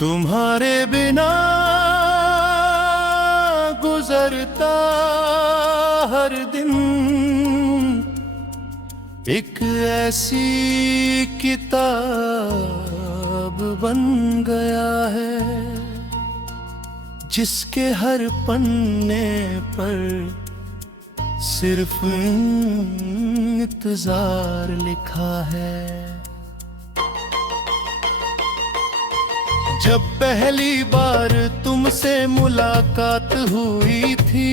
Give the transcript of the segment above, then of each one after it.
तुम्हारे बिना गुजरता हर दिन एक ऐसी किताब बन गया है जिसके हर पन्ने पर सिर्फ इंतजार लिखा है। जब पहली बार तुमसे मुलाकात हुई थी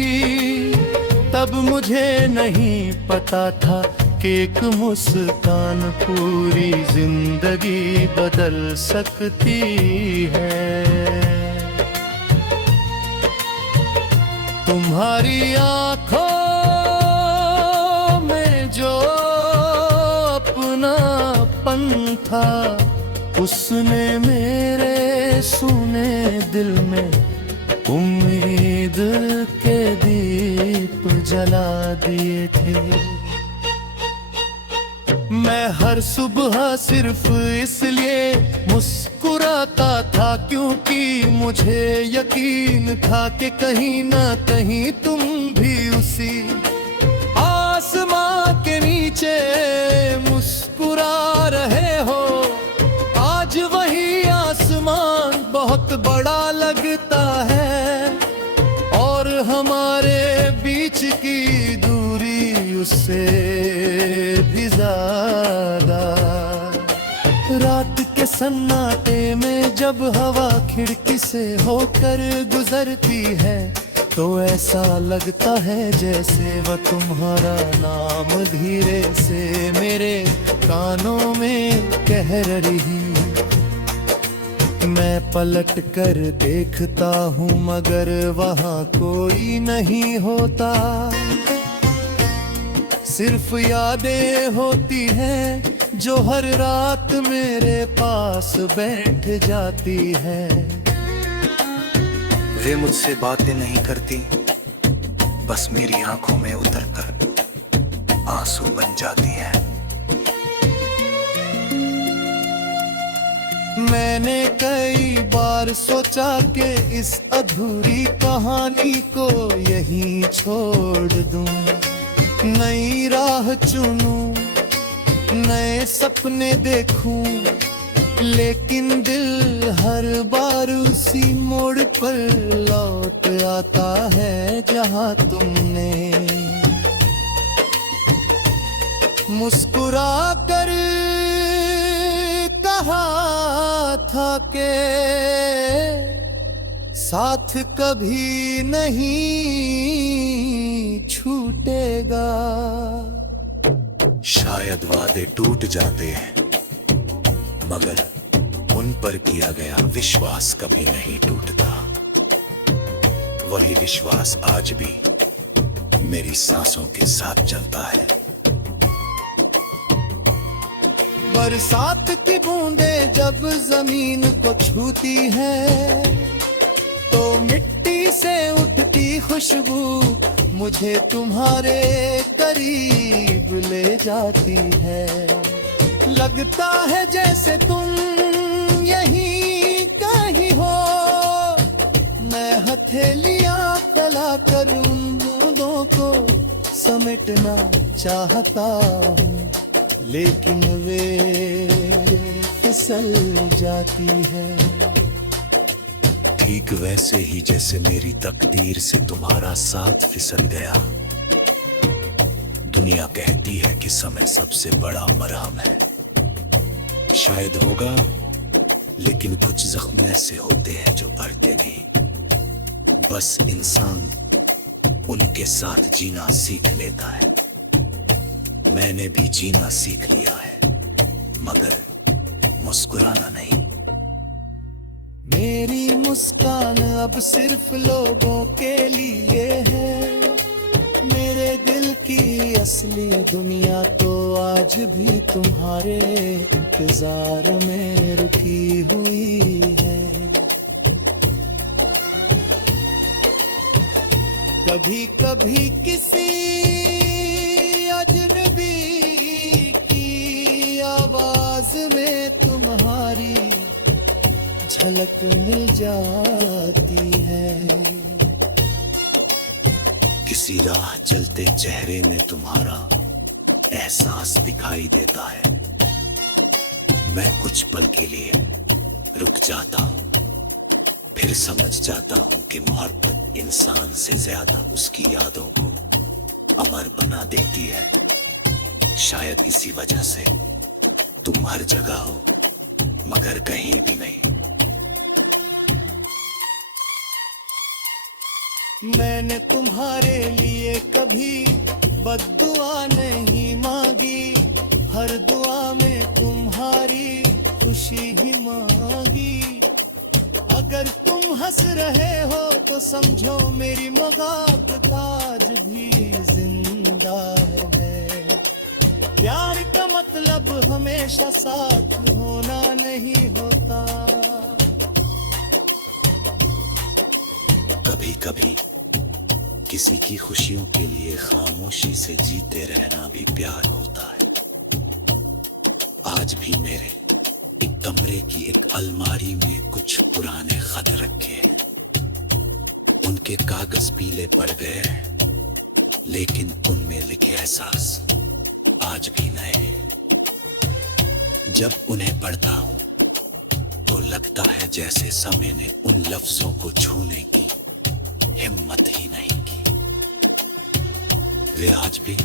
तब मुझे नहीं पता था कि एक मुस्कान पूरी जिंदगी बदल सकती है। तुम्हारी आंखों में जो अपनापन था उसने मेरे सुने दिल में उम्मीद के दीप जला दिए थे। मैं हर सुबह सिर्फ इसलिए मुस्कुराता था क्योंकि मुझे यकीन था कि कहीं ना कहीं तुम भी उसी आसमां के नीचे मुस्कुरा रहे हो। आज वही आसमान बहुत बड़ा लगता है और हमारे बीच की दूरी उससे भी ज्यादा। रात के सन्नाटे में जब हवा खिड़की से होकर गुजरती है तो ऐसा लगता है जैसे वह तुम्हारा नाम धीरे से मेरे कानों में कह रही। मैं पलट कर देखता हूँ मगर वहाँ कोई नहीं होता, सिर्फ यादें होती हैं जो हर रात मेरे पास बैठ जाती है। वे मुझसे बातें नहीं करती, बस मेरी आंखों में उतरकर आंसू बन जाती हैं। मैंने कई बार सोचा कि इस अधूरी कहानी को यहीं छोड़ दूं, नई राह चुनूं, नए सपने देखूं, लेकिन दिल हर बार उसी मोड़ पर लौट आता है जहां तुमने मुस्कुरा कर कहा था के साथ कभी नहीं छूटेगा। शायद वादे टूट जाते हैं मगर उन पर किया गया विश्वास कभी नहीं टूटता। वही विश्वास आज भी मेरी सांसों के साथ चलता है। बरसात की बूंदें जब जमीन को छूती है तो मिट्टी से उठती खुशबू मुझे तुम्हारे करीब ले जाती है। लगता है जैसे तुम यहीं कहीं हो, मैं हथेलियां फैला कर उन बूंदों को समेटना चाहता हूँ लेकिन वे फिसल जाती है। ठीक वैसे ही जैसे मेरी तकदीर से तुम्हारा साथ फिसल गया। दुनिया कहती है कि समय सबसे बड़ा मरहम है, शायद होगा, लेकिन कुछ जख्म ऐसे होते हैं जो भरते नहीं। बस इंसान उनके साथ जीना सीख लेता है। मैंने भी जीना सीख लिया है मगर मुस्कुराना नहीं। मेरी मुस्कान अब सिर्फ लोगों के लिए है, मेरे दिल की असली दुनिया तो आज भी तुम्हारे इंतजार में रुकी हुई है। कभी कभी किसी अजनबी की आवाज में तुम्हारी झलक मिल जाती है। किसी राह चलते चेहरे में तुम्हारा एहसास दिखाई देता है। मैं कुछ पल के लिए रुक जाता हूँ, फिर समझ जाता हूँ कि मोहब्बत इंसान से ज्यादा उसकी यादों को अमर बना देती है। शायद इसी वजह से तुम हर जगह हो मगर कहीं भी नहीं। मैंने तुम्हारे लिए कभी बद्दुआ नहीं मांगी, हर दुआ में तुम्हारी खुशी ही मांगी। अगर तुम हंस रहे हो तो समझो मेरी मोहब्बत आज भी जिंदा है। प्यार का मतलब हमेशा साथ होना नहीं होता। कभी कभी किसी की खुशियों के लिए खामोशी से जीते रहना भी प्यार होता है। आज भी मेरे एक कमरे की एक अलमारी में कुछ पुराने खत रखे हैं। उनके कागज पीले पड़ गए हैं, लेकिन उनमें लिखे एहसास आज भी नए। जब उन्हें पढ़ता हूं तो लगता है जैसे समय ने उन लफ्जों को छूने की हिम्मत ही नहीं की। वे आज भी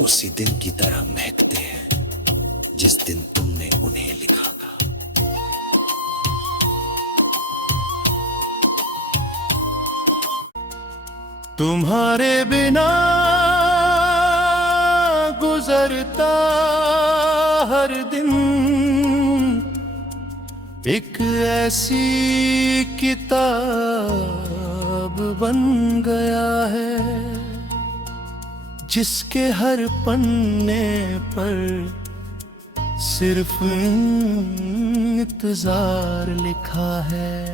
उसी दिन की तरह महकते हैं जिस दिन तुमने उन्हें लिखा था। तुम्हारे बिना गुजरता हर दिन एक ऐसी किताब बन गया है, जिसके हर पन्ने पर सिर्फ इंतजार लिखा है।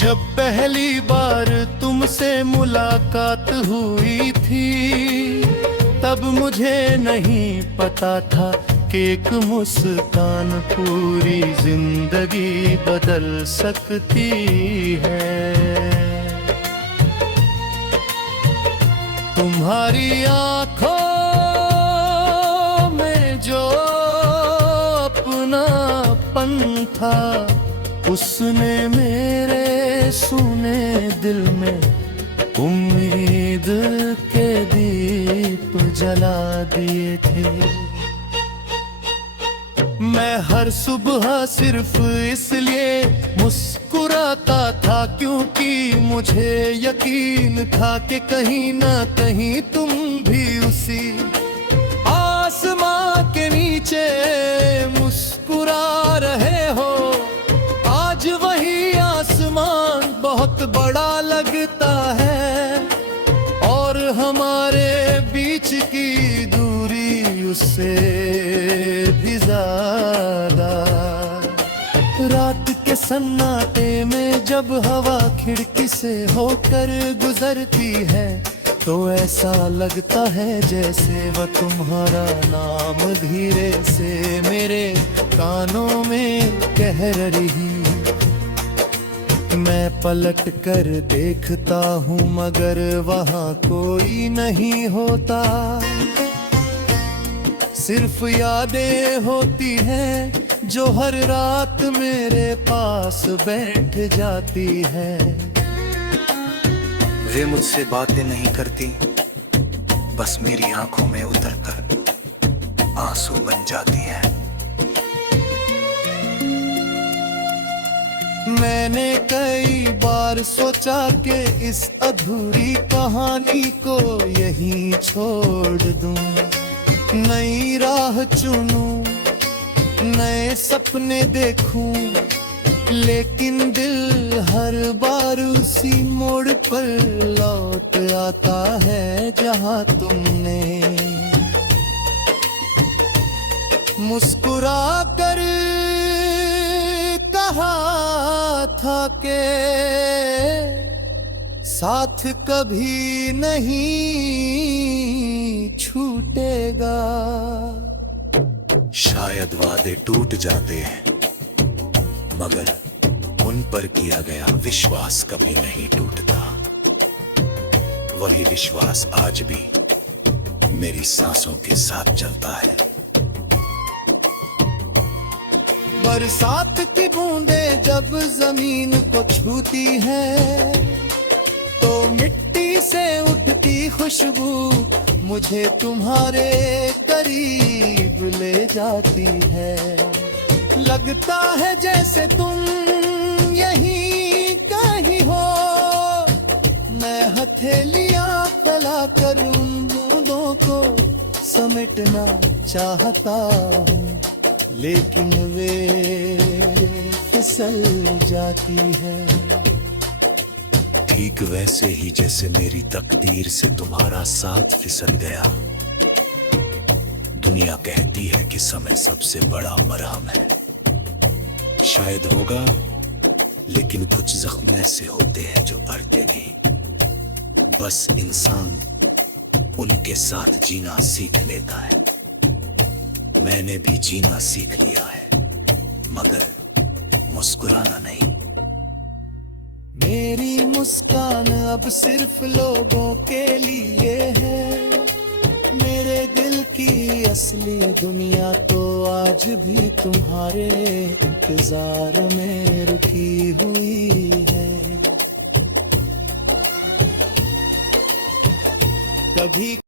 जब पहली बार तुमसे मुलाकात हुई थी, तब मुझे नहीं पता था कि एक मुस्कान पूरी जिंदगी बदल सकती है। तुम्हारी आंखों में जो अपनापन था, उसने मेरे सुने दिल में उम्मीद के दीप जला दिए थे। मैं हर सुबह सिर्फ इसलिए मुस्कुराता था क्योंकि मुझे यकीन था कि कहीं ना कहीं तुम भी उसी आसमां के नीचे मुस्कुरा रहे हो। आज वही आसमान बहुत बड़ा लगता है और हमारे बीच की दूरी उससे भी ज्यादा। रात के सन्नाटे में जब हवा खिड़की से होकर गुजरती है, तो ऐसा लगता है जैसे वह तुम्हारा नाम धीरे से मेरे कानों में कह रही। मैं पलट कर देखता हूँ मगर वहाँ कोई नहीं होता, सिर्फ यादें होती हैं जो हर रात मेरे पास बैठ जाती है। वे मुझसे बातें नहीं करती, बस मेरी आंखों में उतरकर आंसू बन जाती हैं। मैंने कई बार सोचा कि इस अधूरी कहानी को यहीं छोड़ दूं, नई राह चुनूं, नए सपने देखूं, लेकिन दिल हर बार उसी मोड़ पर लौट आता है जहां तुमने मुस्कुरा कर कहा था के साथ कभी नहीं छूटेगा। शायद वादे टूट जाते हैं, मगर उन पर किया गया विश्वास कभी नहीं टूटता। वही विश्वास आज भी मेरी सांसों के साथ चलता है। बरसात की बूंदें जब जमीन को छूती है तो मिट्टी से उठती खुशबू मुझे तुम्हारे करीब ले जाती है। लगता है जैसे तुम यहीं कहीं हो, मैं हथेलियां फैला कर उन बूंदों को समेटना चाहता हूँ, लेकिन वे फिसल जाती है। ठीक वैसे ही जैसे मेरी तकदीर से तुम्हारा साथ फिसल गया। दुनिया कहती है कि समय सबसे बड़ा मरहम है। शायद होगा, लेकिन कुछ जख्म ऐसे होते हैं जो भरते नहीं। बस इंसान उनके साथ जीना सीख लेता है। मैंने भी जीना सीख लिया है, मगर मुस्कुराना नहीं। मेरी मुस्कान अब सिर्फ लोगों के लिए है। मेरे दिल की असली दुनिया तो आज भी तुम्हारे इंतजार में रुकी हुई है। कभी